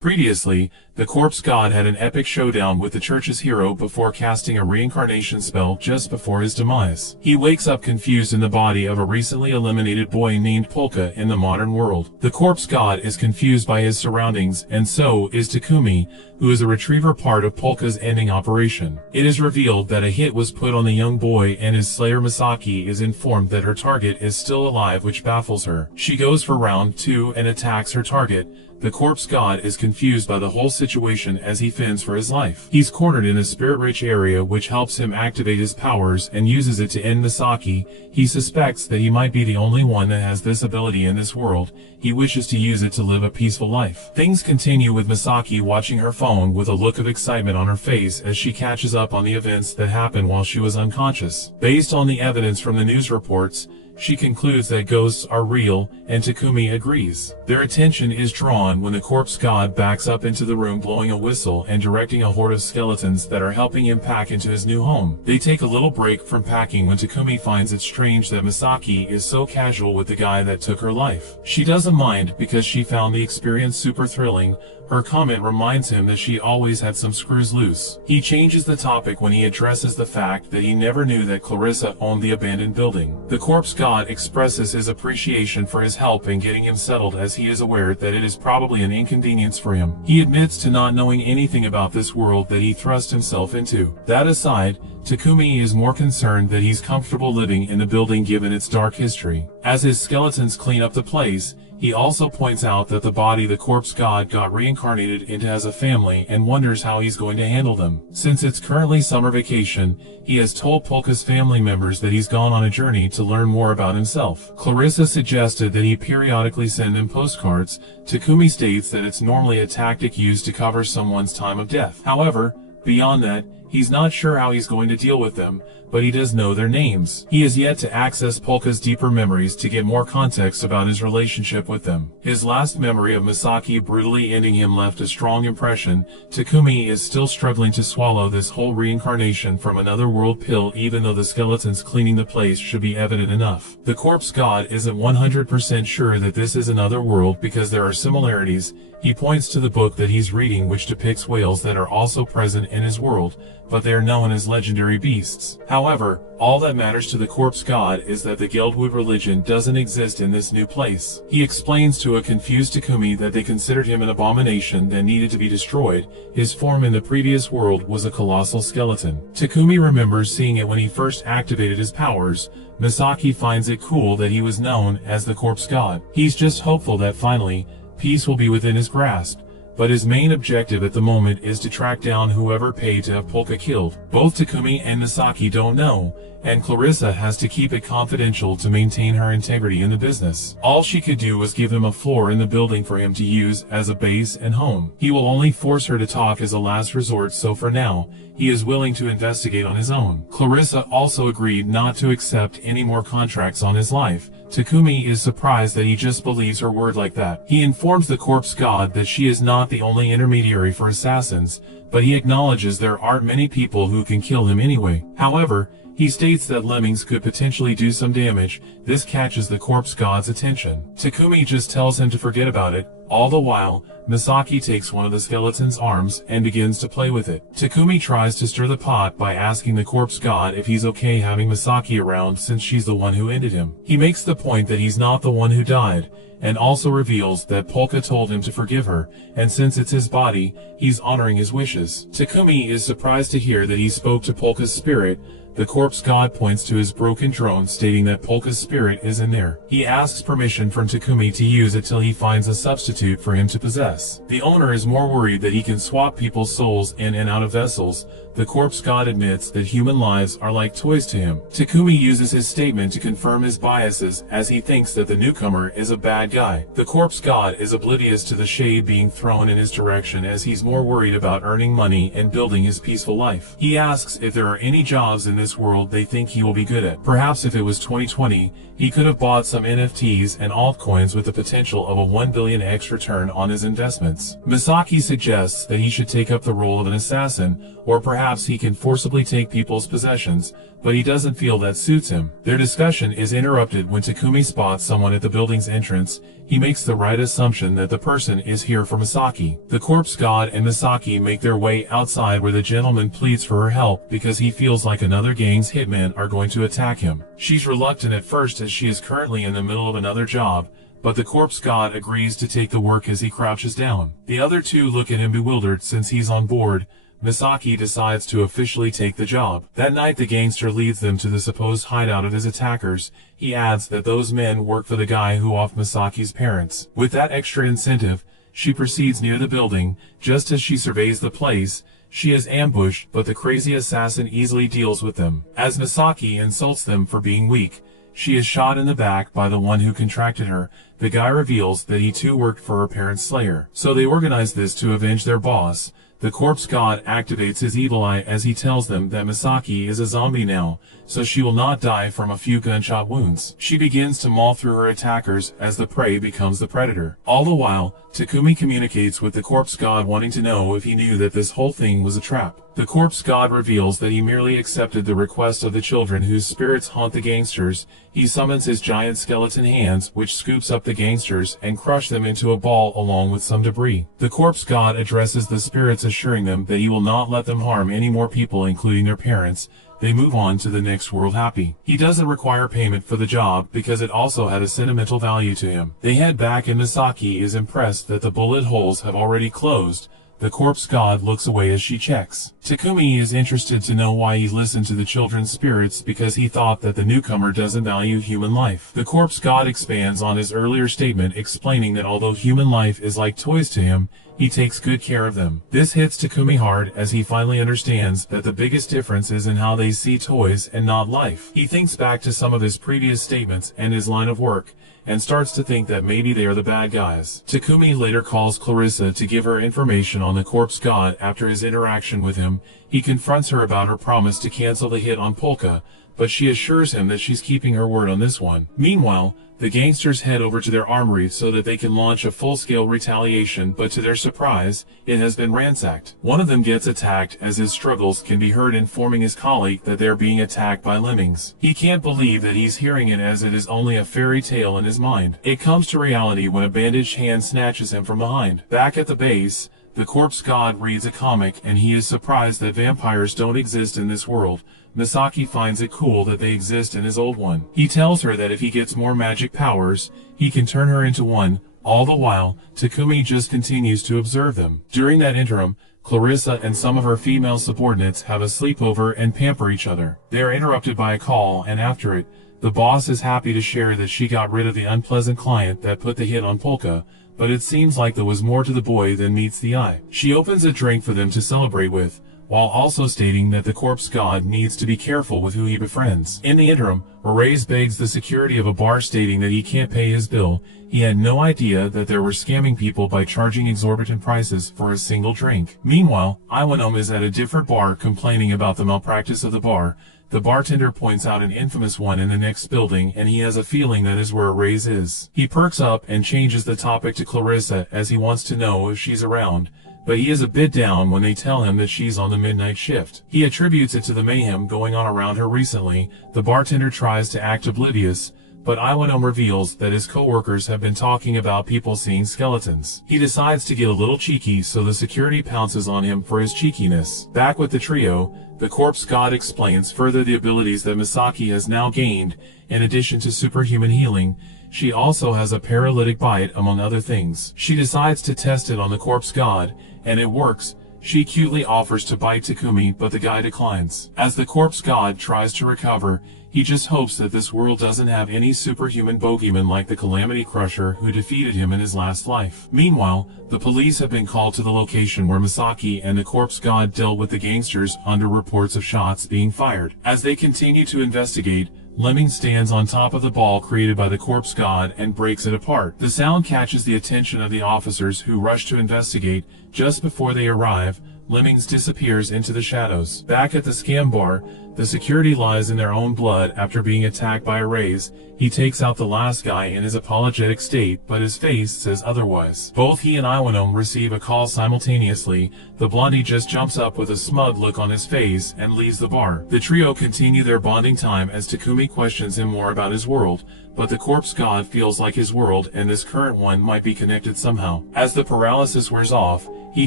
Previously, the corpse god had an epic showdown with the church's hero before casting a reincarnation spell just before his demise. He wakes up confused in the body of a recently eliminated boy named Polka in the modern world. The corpse god is confused by his surroundings, and so is Takumi, who is a retriever part of Polka's ending operation. It is revealed that a hit was put on the young boy, and his slayer Misaki is informed that her target is still alive, which baffles her. She goes for round 2 and attacks her target. The corpse god is confused by the whole situation as he fends for his life. He's cornered in a spirit-rich area which helps him activate his powers and uses it to end Misaki. He suspects that he might be the only one that has this ability in this world. He wishes to use it to live a peaceful life. Things continue with Misaki watching her phone with a look of excitement on her face as she catches up on the events that happened while she was unconscious. Based on the evidence from the news reports, she concludes that ghosts are real, and Takumi agrees. Their attention is drawn when the corpse god backs up into the room blowing a whistle and directing a horde of skeletons that are helping him pack into his new home. They take a little break from packing when Takumi finds it strange that Misaki is so casual with the guy that took her life. She doesn't mind because she found the experience super thrilling. Her comment reminds him that she always had some screws loose. He changes the topic when he addresses the fact that he never knew that Clarissa owned the abandoned building. The corpse god expresses his appreciation for his help in getting him settled, as he is aware that it is probably an inconvenience for him. He admits to not knowing anything about this world that he thrust himself into. That aside, Takumi is more concerned that he's comfortable living in the building given its dark history. As his skeletons clean up the place, he also points out that the body the corpse god got reincarnated into has a family and wonders how he's going to handle them. Since it's currently summer vacation, he has told Polka's family members that he's gone on a journey to learn more about himself. Clarissa suggested that he periodically send them postcards. Takumi states that it's normally a tactic used to cover someone's time of death. However, beyond that, he's not sure how he's going to deal with them, but he does know their names. He has yet to access Polka's deeper memories to get more context about his relationship with them. His last memory of Misaki brutally ending him left a strong impression. Takumi is still struggling to swallow this whole reincarnation from another world pill, even though the skeletons cleaning the place should be evident enough. The corpse god isn't 100% sure that this is another world because there are similarities. He points to the book that he's reading, which depicts whales that are also present in his world, but they are known as legendary beasts. However, all that matters to the corpse god is that the Geldwood religion doesn't exist in this new place. He explains to a confused Takumi that they considered him an abomination that needed to be destroyed. His form in the previous world was a colossal skeleton. Takumi remembers seeing it when he first activated his powers. Misaki finds it cool that he was known as the corpse god. He's just hopeful that finally, peace will be within his grasp. But his main objective at the moment is to track down whoever paid to have Polka killed. Both Takumi and Misaki don't know, and Clarissa has to keep it confidential to maintain her integrity in the business. All she could do was give him a floor in the building for him to use as a base and home. He will only force her to talk as a last resort, so for now, he is willing to investigate on his own. Clarissa also agreed not to accept any more contracts on his life. Takumi is surprised that he just believes her word like that. He informs the corpse god that she is not the only intermediary for assassins, but he acknowledges there aren't many people who can kill him anyway. However, he states that lemmings could potentially do some damage. This catches the corpse god's attention. Takumi just tells him to forget about it. All the while, Misaki takes one of the skeleton's arms and begins to play with it. Takumi tries to stir the pot by asking the corpse god if he's okay having Misaki around since she's the one who ended him. He makes the point that he's not the one who died, and also reveals that Polka told him to forgive her, and since it's his body, he's honoring his wishes. Takumi is surprised to hear that he spoke to Polka's spirit. The corpse god points to his broken drone, stating that Polka's spirit is in there. He asks permission from Takumi to use it till he finds a substitute for him to possess. The owner is more worried that he can swap people's souls in and out of vessels. The corpse god admits that human lives are like toys to him. Takumi uses his statement to confirm his biases, as he thinks that the newcomer is a bad guy. The corpse god is oblivious to the shade being thrown in his direction, as he's more worried about earning money and building his peaceful life. He asks if there are any jobs in this world they think he will be good at. Perhaps if it was 2020, he could have bought some NFTs and altcoins with the potential of a 1 billion X return on his investment. investments. Misaki suggests that he should take up the role of an assassin, or perhaps he can forcibly take people's possessions, but he doesn't feel that suits him. Their discussion is interrupted when Takumi spots someone at the building's entrance. He makes the right assumption that the person is here for Misaki. The corpse god and Misaki make their way outside where the gentleman pleads for her help because he feels like another gang's hitmen are going to attack him. She's reluctant at first as she is currently in the middle of another job, but the corpse god agrees to take the work as he crouches down. The other two look at him bewildered since he's on board. Misaki decides to officially take the job. That night the gangster leads them to the supposed hideout of his attackers. He adds that those men work for the guy who offed Misaki's parents. With that extra incentive, she proceeds near the building. Just as she surveys the place, she is ambushed, but the crazy assassin easily deals with them. As Misaki insults them for being weak, she is shot in the back by the one who contracted her. The guy reveals that he too worked for her parents' slayer. So they organize this to avenge their boss. The corpse god activates his evil eye as he tells them that Misaki is a zombie now, so she will not die from a few gunshot wounds. She begins to maul through her attackers as the prey becomes the predator. All the while, Takumi communicates with the corpse god wanting to know if he knew that this whole thing was a trap. The corpse god reveals that he merely accepted the request of the children whose spirits haunt the gangsters. He summons his giant skeleton hands, which scoops up the gangsters and crush them into a ball along with some debris. The corpse god addresses the spirits, assuring them that he will not let them harm any more people, including their parents. They move on to the next world happy. He doesn't require payment for the job because it also had a sentimental value to him. They head back and Misaki is impressed that the bullet holes have already closed. The corpse god looks away as she checks. Takumi is interested to know why he listened to the children's spirits because he thought that the newcomer doesn't value human life. The corpse god expands on his earlier statement, explaining that although human life is like toys to him, he takes good care of them. This hits Takumi hard as he finally understands that the biggest difference is in how they see toys and not life. He thinks back to some of his previous statements and his line of work, and starts to think that maybe they are the bad guys. Takumi later calls Clarissa to give her information on the corpse god. After his interaction with him, he confronts her about her promise to cancel the hit on Polka, but she assures him that she's keeping her word on this one. Meanwhile, the gangsters head over to their armory so that they can launch a full-scale retaliation, but to their surprise, it has been ransacked. One of them gets attacked as his struggles can be heard, informing his colleague that they're being attacked by lemmings. He can't believe that he's hearing it, as it is only a fairy tale in his mind. It comes to reality when a bandaged hand snatches him from behind. Back at the base, the corpse god reads a comic and he is surprised that vampires don't exist in this world. Misaki finds it cool that they exist in his old one. He tells her that if he gets more magic powers, he can turn her into one. All the while, Takumi just continues to observe them. During that interim, Clarissa and some of her female subordinates have a sleepover and pamper each other. They are interrupted by a call, and after it, the boss is happy to share that she got rid of the unpleasant client that put the hit on Polka, but it seems like there was more to the boy than meets the eye. She opens a drink for them to celebrate with, while also stating that the corpse god needs to be careful with who he befriends. In the interim, Reyes begs the security of a bar, stating that he can't pay his bill. He had no idea that they were scamming people by charging exorbitant prices for a single drink. Meanwhile, Iwanom is at a different bar complaining about the malpractice of the bar. The bartender points out an infamous one in the next building, and he has a feeling that is where Reyes is. He perks up and changes the topic to Clarissa as he wants to know if she's around, but he is a bit down when they tell him that she's on the midnight shift. He attributes it to the mayhem going on around her recently. The bartender tries to act oblivious, but Iwanom reveals that his co-workers have been talking about people seeing skeletons. He decides to get a little cheeky, so the security pounces on him for his cheekiness. Back with the trio, the corpse god explains further the abilities that Misaki has now gained. In addition to superhuman healing, she also has a paralytic bite, among other things. She decides to test it on the corpse god, and it works. She cutely offers to bite Takumi, but the guy declines. As the corpse god tries to recover, he just hopes that this world doesn't have any superhuman bogeyman like the Calamity Crusher who defeated him in his last life. Meanwhile, the police have been called to the location where Misaki and the corpse god dealt with the gangsters under reports of shots being fired. As they continue to investigate, Lemming stands on top of the ball created by the corpse god and breaks it apart. The sound catches the attention of the officers, who rush to investigate. Just before they arrive, Lemmings disappears into the shadows. Back at the scam bar, the security lies in their own blood after being attacked by a raise. He takes out the last guy in his apologetic state, but his face says otherwise. Both he and Iwanome receive a call simultaneously. The blondie just jumps up with a smug look on his face and leaves the bar. The trio continue their bonding time as Takumi questions him more about his world, but the corpse god feels like his world and this current one might be connected somehow. As the paralysis wears off, he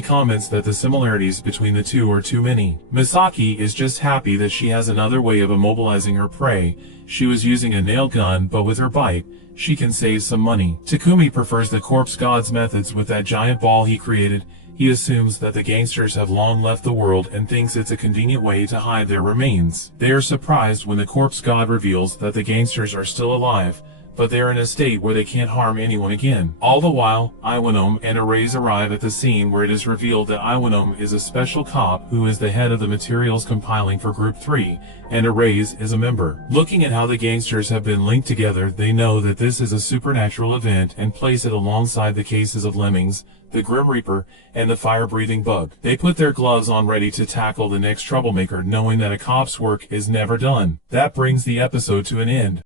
comments that the similarities between the two are too many. Misaki is just happy that she has another way of immobilizing her prey. She was using a nail gun, but with her bite, she can save some money. Takumi prefers the corpse god's methods with that giant ball he created. He assumes that the gangsters have long left the world and thinks it's a convenient way to hide their remains. They are surprised when the corpse god reveals that the gangsters are still alive, but they are in a state where they can't harm anyone again. All the while, Iwanome and Erase arrive at the scene where it is revealed that Iwanome is a special cop who is the head of the materials compiling for Group 3, and Erase is a member. Looking at how the gangsters have been linked together, they know that this is a supernatural event and place it alongside the cases of Lemmings, the Grim Reaper, and the fire-breathing bug. They put their gloves on ready to tackle the next troublemaker, knowing that a cop's work is never done. That brings the episode to an end.